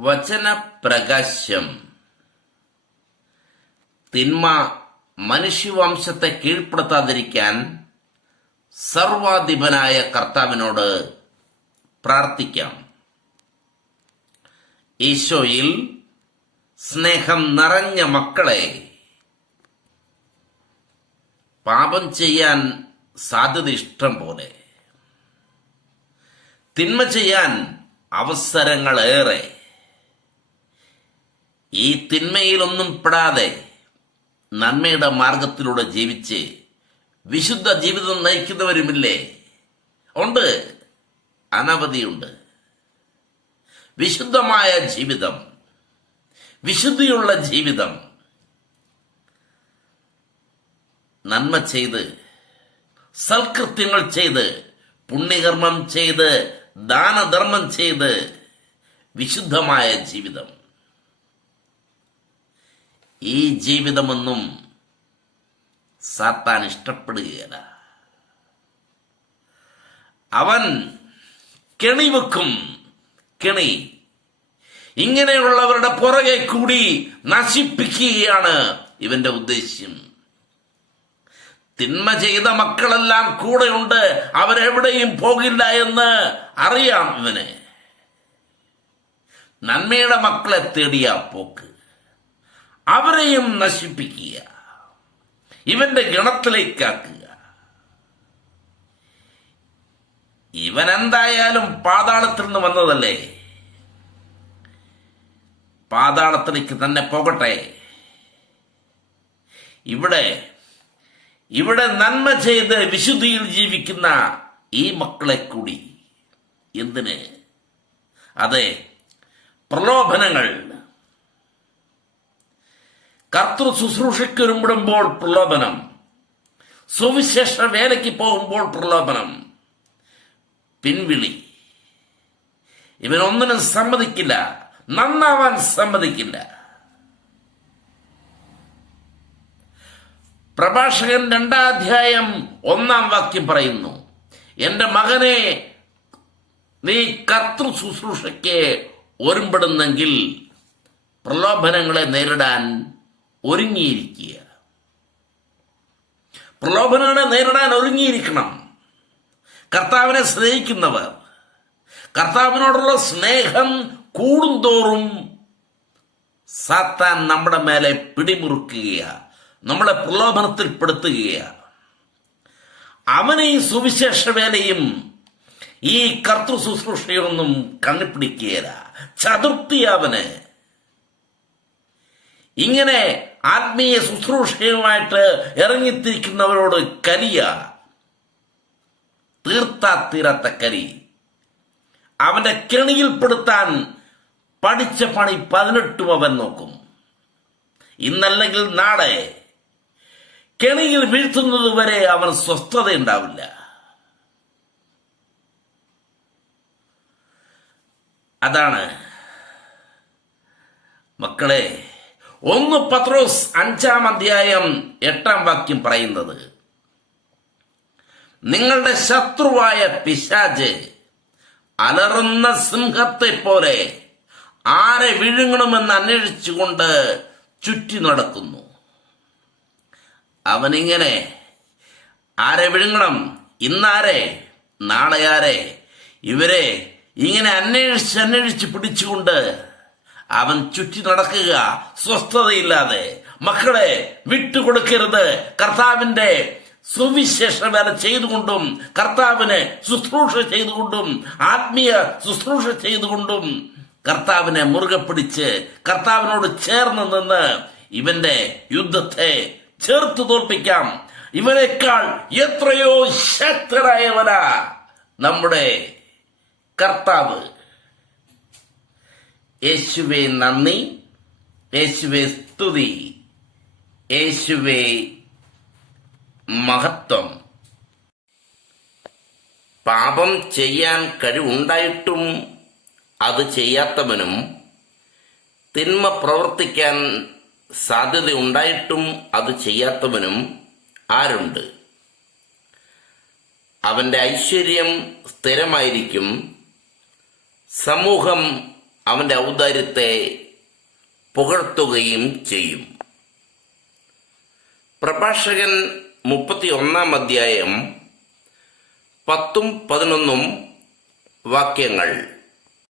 വചനപ്രകാശം തിന്മ മനുഷ്യവംശത്തെ കീഴ്പ്പെടുത്താതിരിക്കാൻ സർവാധിപനായ കർത്താവിനോട് പ്രാർത്ഥിക്കാം. ഈശോയിൽ സ്നേഹം നിറഞ്ഞ മക്കളെ പാപം ചെയ്യാൻ സാധ്യത ഇഷ്ടം പോലെ തിന്മ ചെയ്യാൻ അവസരങ്ങളേറെ ഈ തിന്മയിലൊന്നും പെടാതെ നന്മയുടെ മാർഗത്തിലൂടെ ജീവിച്ച് വിശുദ്ധ ജീവിതം നയിക്കുന്നവരുമില്ലേ? ഉണ്ട്. അനവധിയുണ്ട്. വിശുദ്ധമായ ജീവിതം വിശുദ്ധിയുള്ള ജീവിതം നന്മ ചെയ്ത് സൽകൃത്യങ്ങൾ ചെയ്ത് പുണ്യകർമ്മം ചെയ്ത് ദാനധർമ്മം ചെയ്ത് വിശുദ്ധമായ ജീവിതം. ഈ ജീവിതമൊന്നും സാത്താൻ ഇഷ്ടപ്പെടുകയില്ല അവൻ കെണിവെക്കും കെണി. ഇങ്ങനെയുള്ളവരുടെ പുറകെ കൂടി നശിപ്പിക്കുകയാണ് ഇവന്റെ ഉദ്ദേശ്യം. തിന്മ ചെയ്ത മക്കളെല്ലാം കൂടെയുണ്ട് അവരെവിടെയും പോകില്ല എന്ന് അറിയാം ഇവന്. നന്മയുടെ മക്കളെ തേടിയ പോക്ക്. അവരെയും നശിപ്പിക്കുക. ഇവന്റെ ഗണത്തിലേക്കാക്കുക. ഇവൻ എന്തായാലും പാതാളത്തിൽ നിന്ന് വന്നതല്ലേ? പാതാളത്തിലേക്ക് തന്നെ പോകട്ടെ. ഇവിടെ ഇവിടെ നന്മ ചെയ്ത് വിശുദ്ധിയിൽ ജീവിക്കുന്ന ഈ മക്കളെ കൂടി എന്തിന്? അതെ പ്രലോഭനങ്ങൾ. കർത്തൃ ശുശ്രൂഷയ്ക്ക് ഒരുമ്പിടുമ്പോൾ പ്രലോഭനം. സുവിശേഷ വേലയ്ക്ക് പോകുമ്പോൾ പ്രലോഭനം. പിൻവിളി. ഇവനൊന്നിനും സമ്മതിക്കില്ല. നന്നാവാൻ സമ്മതിക്കില്ല. പ്രഭാഷകൻ രണ്ടാധ്യായം ഒന്നാം വാക്യം പറയുന്നു. എന്റെ മകനെ നീ കർത്തൃ ശുശ്രൂഷയ്ക്ക് ഒരുമ്പെടുന്നെങ്കിൽ പ്രലോഭനങ്ങളെ നേരിടാൻ ഒരുങ്ങിയിരിക്കുക. പ്രലോഭനങ്ങളെ നേരിടാൻ ഒരുങ്ങിയിരിക്കണം. കർത്താവിനെ സ്നേഹിക്കുന്നവർ കർത്താവിനോടുള്ള സ്നേഹം കൂടുന്തോറും സാത്താൻ നമ്മുടെ മേലെ പിടിമുറുക്കുകയാണ് നമ്മളെ പ്രലോഭനത്തിൽപ്പെടുത്തുകയാണ്. അവനെ ഈ സുവിശേഷ വേലയും ഈ കർത്തൃ ശുശ്രൂഷയൊന്നും കണ്ണിപ്പിടിക്കുകയില്ല. ചതുർത്ഥി അവന് ഇങ്ങനെ ആത്മീയ ശുശ്രൂഷയുമായിട്ട് ഇറങ്ങിത്തിരിക്കുന്നവരോട് കരിയ തീർത്താ തീരാത്ത കരി അവന്റെ കെണിയിൽപ്പെടുത്താൻ പഠിച്ച പണി പതിനെട്ടും അവൻ നോക്കും. ഇന്നല്ലെങ്കിൽ നാളെ കെണിയിൽ വീഴ്ത്തുന്നത് വരെ അവൻ സ്വസ്ഥതയുണ്ടാവില്ല. അതാണ് മക്കളെ ഒന്ന് പത്രോസ് അഞ്ചാം അധ്യായം എട്ടാം വാക്യം പറയുന്നത്. നിങ്ങളുടെ ശത്രുവായ പിശാജ് അലറുന്ന സിംഹത്തെ പോലെ ആരെ വിഴുങ്ങണമെന്ന് അന്വേഷിച്ചുകൊണ്ട് ചുറ്റി നടക്കുന്നു. അവനിങ്ങനെ ആരെ വിഴുങ്ങണം? ഇന്നാരെ? നാളെ ആരെ ഇവരെ ഇങ്ങനെ അന്വേഷിച്ച് അന്വേഷിച്ച് പിടിച്ചുകൊണ്ട് അവൻ ചുറ്റി നടക്കുക സ്വസ്ഥതയില്ലാതെ. മക്കളെ വിട്ടുകൊടുക്കരുത്. കർത്താവിന്റെ സുവിശേഷ വേല ചെയ്തുകൊണ്ടും കർത്താവിനെ ശുശ്രൂഷ ചെയ്തുകൊണ്ടും ആത്മീയ ശുശ്രൂഷ ചെയ്തുകൊണ്ടും കർത്താവിനെ മുറുകെ പിടിച്ച് കർത്താവിനോട് ചേർന്ന് നിന്ന് ഇവന്റെ യുദ്ധത്തെ ചേർത്ത് തോൽപ്പിക്കാം. ഇവനേക്കാൾ എത്രയോ ശക്തരായവനാ നമ്മുടെ കർത്താവ്. യേശുവെ നന്ദി. യേശുവെ സ്തുതി. യേശുവെ മഹത്വം. പാപം ചെയ്യാൻ കഴിവുണ്ടായിട്ടും അത് ചെയ്യാത്തവനും തിന്മ പ്രവർത്തിക്കാൻ സാധ്യതയുണ്ടായിട്ടും അത് ചെയ്യാത്തവനും ആരുണ്ട്? അവന്റെ ഐശ്വര്യം സ്ഥിരമായിരിക്കും. സമൂഹം അവന്റെ ഔദാര്യത്തെ പുകഴ്ത്തുകയും ചെയ്യും. പ്രഭാഷകൻ മുപ്പത്തി ഒന്നാം അധ്യായം പത്തും പതിനൊന്നും വാക്യങ്ങൾ.